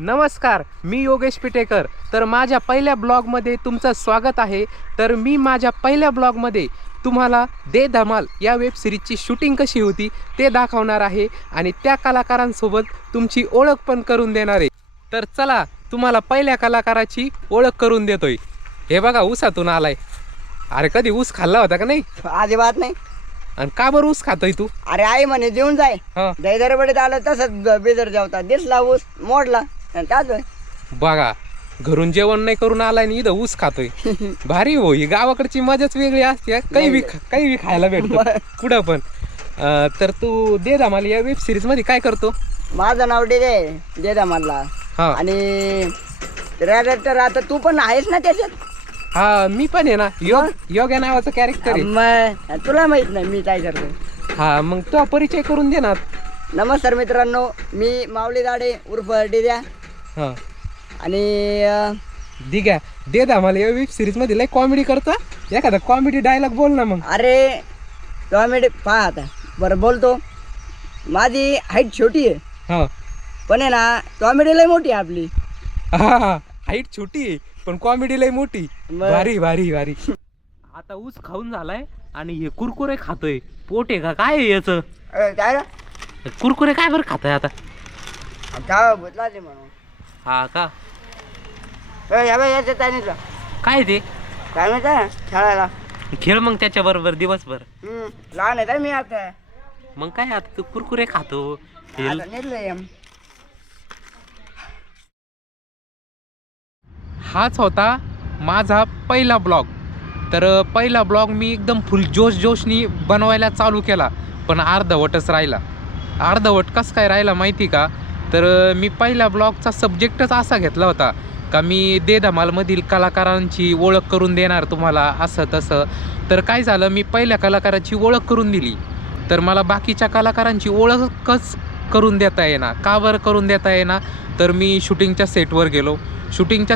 नमस्कार, मी योगेश पिटेकर. तर माझ्या पहिल्या ब्लॉगमध्ये तुमचं स्वागत आहे. तर मी माझ्या पहिल्या ब्लॉगमध्ये तुम्हाला दे धमाल या वेब सिरीजची शूटिंग कशी होती ते दाखवणार आहे आणि त्या कलाकारांसोबत तुमची ओळख पण करून देणार आहे. तर चला तुम्हाला पहिल्या कलाकाराची ओळख करून देतोय. हे बघा, ऊसातून आलाय. अरे कधी ऊस खाल्ला होता का नाही? अजिबात नाही. आणि का बरं ऊस खातोय तू? अरे आई म्हणे जेवून जाय. हा. दैदरबडीत आलं तसंच बेदर जेवता दिसला ऊस मोडला आणि त्याच बघा, घरून जेवण नाही करून आलाय आणि इथं ऊस खातोय. भारी हो, ही गावाकडची मजाच वेगळी असते. काही बी खायला भेटतो कुठं पण. तर तू दे धमाल या वेब सिरीज मध्ये काय करतो? माझं नाव देदा म्हणला. हा आणि डायरेक्टर आता तू पण आहेस ना त्याच्यात? हा, मी पण आहे ना. योग या नावाचं कॅरेक्टर आहे. मग तुला माहित नाही मी काय करतो. हा, मग तो परिचय करून दे ना. नमस्कार मित्रांनो, मी माऊली दाडे उर्फ डिद्या. हा, आणि दिघ्या दे धमाल या वेब सिरीज मध्ये लय कॉमेडी करता. एखादा कॉमेडी डायलॉग बोल ना मग. अरे कॉमेडी पहा आता. बरं बोलतो. माझी हाईट छोटी आहे, हा पण आहे ना कॉमेडी लय मोठी आहे आपली. हा, हाईट छोटी आहे पण कॉमेडी लय मोठी. मग. भारी भारी भारी. आता ऊस खाऊन झालाय आणि हे कुरकुरे खातोय. पोट आहे का काय आहे याचं? काय रे? कुरकुरे काय बरं खातोय आता? काय बदला ते म्हणून हा का? याचं चायनीजला काय ते काय माहिती आहे खेळायला. खेळ मग त्याच्या बरोबर दिवसभर. लहान आहे मी आता. मग काय आता तू कुरकुरे खातो. आता निर्लय. हाच होता माझा पहिला ब्लॉग. तर पहिला ब्लॉग मी एकदम फुल जोशनी बनवायला चालू केला, पण अर्धवटच राहिला. अर्धवट कसं काय राहिला माहिती का? तर मी पहिल्या ब्लॉगचा सब्जेक्टच असा घेतला होता का मी दे धमालमधील कलाकारांची ओळख करून देणार तुम्हाला, असं तसं. तर काय झालं, मी पहिल्या कलाकाराची ओळख करून दिली, तर मला बाकीच्या कलाकारांची ओळखच करून देता येणार. का बरं करून देता येणार? तर मी शूटिंगच्या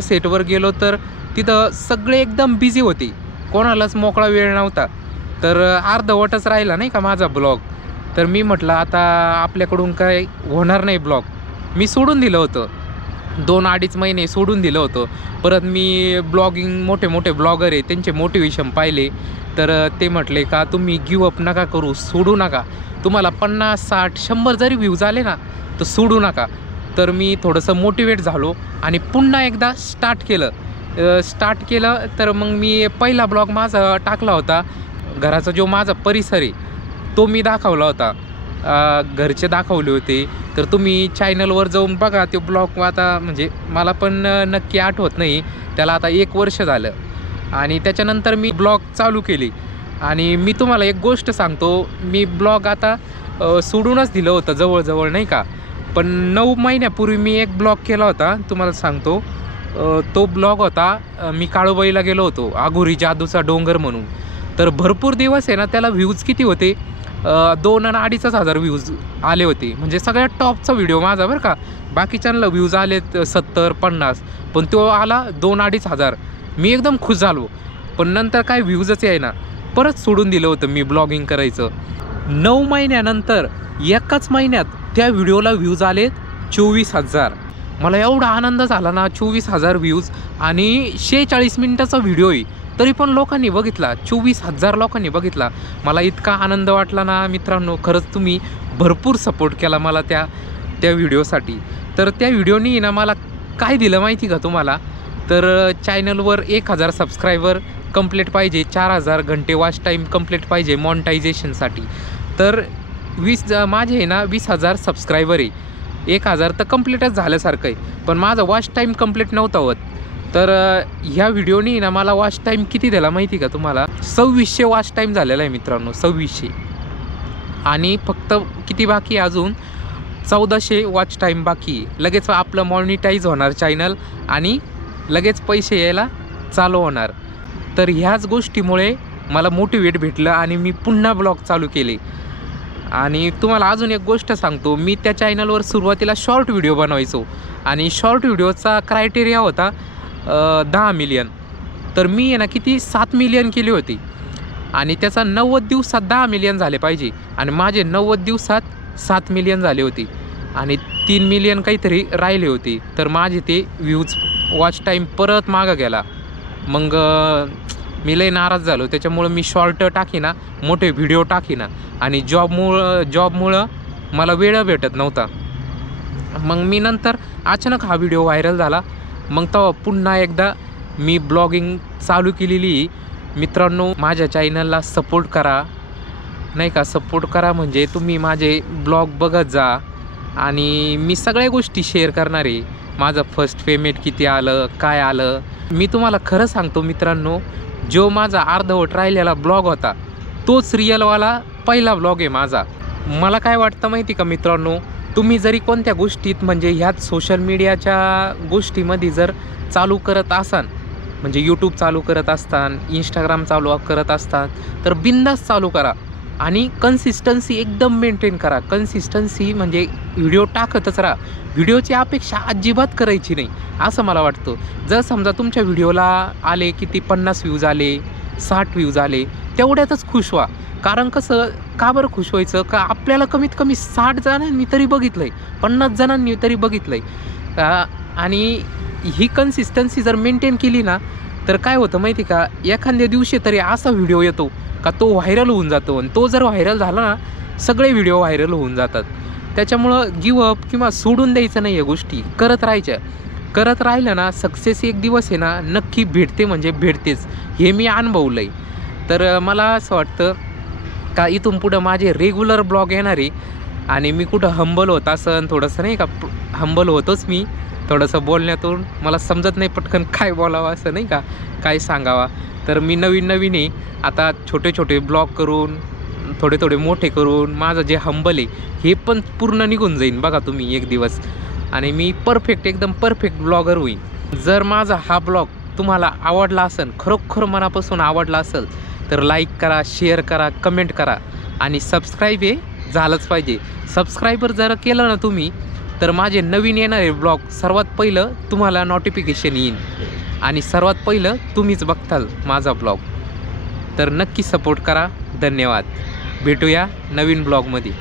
सेटवर गेलो तर तिथं सगळे एकदम बिझी होते, कोणालाच मोकळा वेळ नव्हता. तर अर्धवटच राहिला नाही का माझा ब्लॉग. तर मी म्हटलं आता आपल्याकडून काय होणार नाही ब्लॉग. मी सोडून दिलं होतं, 2-2.5 महिने सोडून दिलं होतं. परत मी ब्लॉगिंग मोठे ब्लॉगर आहे त्यांचे मोटिवेशन पाहिले, तर ते म्हटले का तुम्ही गिवअप नका करू, सोडू नका. तुम्हाला 50, 60, 100 जरी व्ह्यूज आले ना तर सोडू नका. तर मी थोडंसं मोटिवेट झालो आणि पुन्हा एकदा स्टार्ट केलं. तर मग मी पहिला ब्लॉग माझा टाकला होता. घराचा जो माझा परिसर आहे तो मी दाखवला होता, घरचे दाखवले होते. तर तुम्ही चॅनलवर जाऊन बघा ते ब्लॉग. आता म्हणजे मला पण नक्की आठवत नाही, त्याला आता 1 वर्ष झालं. आणि त्याच्यानंतर मी ब्लॉग चालू केली. आणि मी तुम्हाला एक गोष्ट सांगतो, मी ब्लॉग आता सोडूनच दिलं होतं जवळजवळ नाही का. पण 9 महिन्यापूर्वी मी एक ब्लॉग केला होता, तुम्हाला सांगतो. तो ब्लॉग होता, मी काळूबाईला गेलो होतो, आघोरी जादूचा डोंगर म्हणून. तर भरपूर दिवस आहे ना त्याला व्ह्यूज किती होते, 2 आणि 2.5 हजार व्ह्यूज आले होते. म्हणजे सगळ्यात टॉपचा व्हिडिओ माझा बरं का. बाकीच्यांना व्ह्यूज आले 70-50, पण तो आला 2-2.5 हजार. मी एकदम खुश झालो. पण नंतर काय व्ह्यूजच यायना, परत सोडून दिलं होतं मी ब्लॉगिंग करायचं. 9 महिन्यानंतर एकाच महिन्यात त्या व्हिडिओला व्ह्यूज आलेत 24,000. मला एवढा आनंद झाला ना, 24,000 व्ह्यूज आणि 46 मिनिटाचा व्हिडिओ आहे, तरी पण लोकांनी बघितला, 24,000 लोकांनी बघितला. मला इतका आनंद वाटला ना मित्रांनो, खरंच तुम्ही भरपूर सपोर्ट केला मला त्या व्हिडिओसाठी. तर त्या व्हिडिओनी ना मला काय दिलं माहिती का तुम्हाला? तर चॅनलवर 1,000 सबस्क्रायबर कंप्लीट पाहिजे, 4,000 घंटे वॉच टाईम कंप्लीट पाहिजे मॉनिटायझेशनसाठी. तर माझे आहे ना 20,000 सबस्क्रायबर आहे. 1,000 तर कंप्लीटच झाल्यासारखं आहे, पण माझा वॉच टाईम कंप्लीट नव्हता होत. तर ह्या व्हिडिओनी ना मला वॉच टाईम किती दिला माहिती का तुम्हाला? 2600 वॉच टाईम झालेला आहे मित्रांनो, 2600. आणि फक्त किती बाकी आहे अजून? 1400 वॉच टाईम बाकी. लगेच आपलं मॉनिटाईज होणार चॅनल आणि लगेच पैसे यायला चालू होणार. तर ह्याच गोष्टीमुळे मला मोटिवेट भेटलं आणि मी पुन्हा ब्लॉग चालू केले. आणि तुम्हाला अजून एक गोष्ट सांगतो, मी त्या चॅनलवर सुरुवातीला शॉर्ट व्हिडिओ बनवायचो आणि शॉर्ट व्हिडिओचा क्रायटेरिया होता 10 मिलियन. तर मी आहे ना किती 7 मिलियन केली होती आणि त्याचा 90 दिवसात 10 मिलियन झाले पाहिजे आणि माझे 90 दिवसात 7 मिलियन झाले होते. आणि 3 मिलियन काहीतरी राहिले होते, तर माझे ते व्ह्यूज वॉच टाईम परत मागं गेला. मग मी लय नाराज झालो. त्याच्यामुळं मी शॉर्ट टाकीना, मोठे व्हिडिओ टाकीना आणि जॉबमुळं मला वेळ भेटत नव्हता. मग मी नंतर अचानक हा व्हिडिओ व्हायरल झाला. मग तेव्हा पुन्हा एकदा मी ब्लॉगिंग चालू केलेली. मित्रांनो, माझ्या चॅनलला सपोर्ट करा, नाही का. सपोर्ट करा म्हणजे तुम्ही माझे ब्लॉग बघत जा आणि मी सगळ्या गोष्टी शेअर करणार आहे. माझं फर्स्ट पेमेंट किती आलं, काय आलं. मी तुम्हाला खरं सांगतो मित्रांनो, जो माझा अर्धवट राहिलेला ब्लॉग होता तोच रिअलवाला पहिला ब्लॉग आहे माझा. मला काय वाटतं माहिती का मित्रांनो, तुम्ही जरी कोणत्या गोष्टीत म्हणजे ह्याच सोशल मीडियाच्या गोष्टीमध्ये जर चालू करत असाल, म्हणजे यूट्यूब चालू करत असतान, इंस्टाग्राम चालू करत असतान, तर बिंदास चालू करा आणि कन्सिस्टन्सी एकदम मेंटेन करा. कन्सिस्टन्सी म्हणजे व्हिडिओ टाकतच राहा. व्हिडिओची अपेक्षा अजिबात करायची नाही असं मला वाटतं. जर समजा तुमच्या व्हिडिओला आले किती 50 व्ह्यूज आले, 60 व्ह्यूज आले, तेवढ्यातच खुश व्हा. कारण कसं, का बरं खुश व्हायचं, का आपल्याला कमीत कमी 60 जणांनी तरी बघितलं आहे, 50 जणांनी तरी बघितलं आहे. आणि ही कन्सिस्टन्सी जर मेंटेन केली ना, तर काय होतं माहिती का, एखाद्या दिवशी तरी असा व्हिडिओ येतो का तो व्हायरल होऊन जातो. आणि तो जर व्हायरल झाला ना, सगळे व्हिडिओ व्हायरल होऊन जातात. त्याच्यामुळं गिवअप किंवा सोडून द्यायचं नाही, या गोष्टी करत राहायच्या. करत राहिलं ना, सक्सेस एक दिवस आहे ना नक्की भेटते, म्हणजे भेटतेच. हे मी अनुभवलं आहे. तर मला असं वाटतं का इथून पुढं माझे रेग्युलर ब्लॉग येणार आहे. आणि मी कुठं हंबल होत असं थोडंसं, नाही का, हंबल होतोच मी थोडंसं बोलण्यातून. मला समजत नाही पटकन काय बोलावं, असं नाही का, काय सांगावा. तर मी नवीन आहे. आता छोटे छोटे ब्लॉग करून, थोडे थोडे मोठे करून, माझं जे हंबल आहे हे पण पूर्ण निघून जाईन बघा तुम्ही एक दिवस. आणि मी परफेक्ट, एकदम परफेक्ट ब्लॉगर होईन. जर माझा हा ब्लॉग तुम्हाला आवडला असेल, खरोखर मनापासून आवडला असेल, तर लाईक करा, शेअर करा, कमेंट करा आणि सबस्क्राईब हे झालंच पाहिजे. सबस्क्राईबर जर केलं ना तुम्ही, तर माझे नवीन येणारे ब्लॉग सर्वात पहिलं तुम्हाला नोटिफिकेशन येईन आणि सर्वात पहिलं तुम्हीच बघताल माझा ब्लॉग. तर नक्की सपोर्ट करा. धन्यवाद. भेटूया नवीन ब्लॉगमध्ये.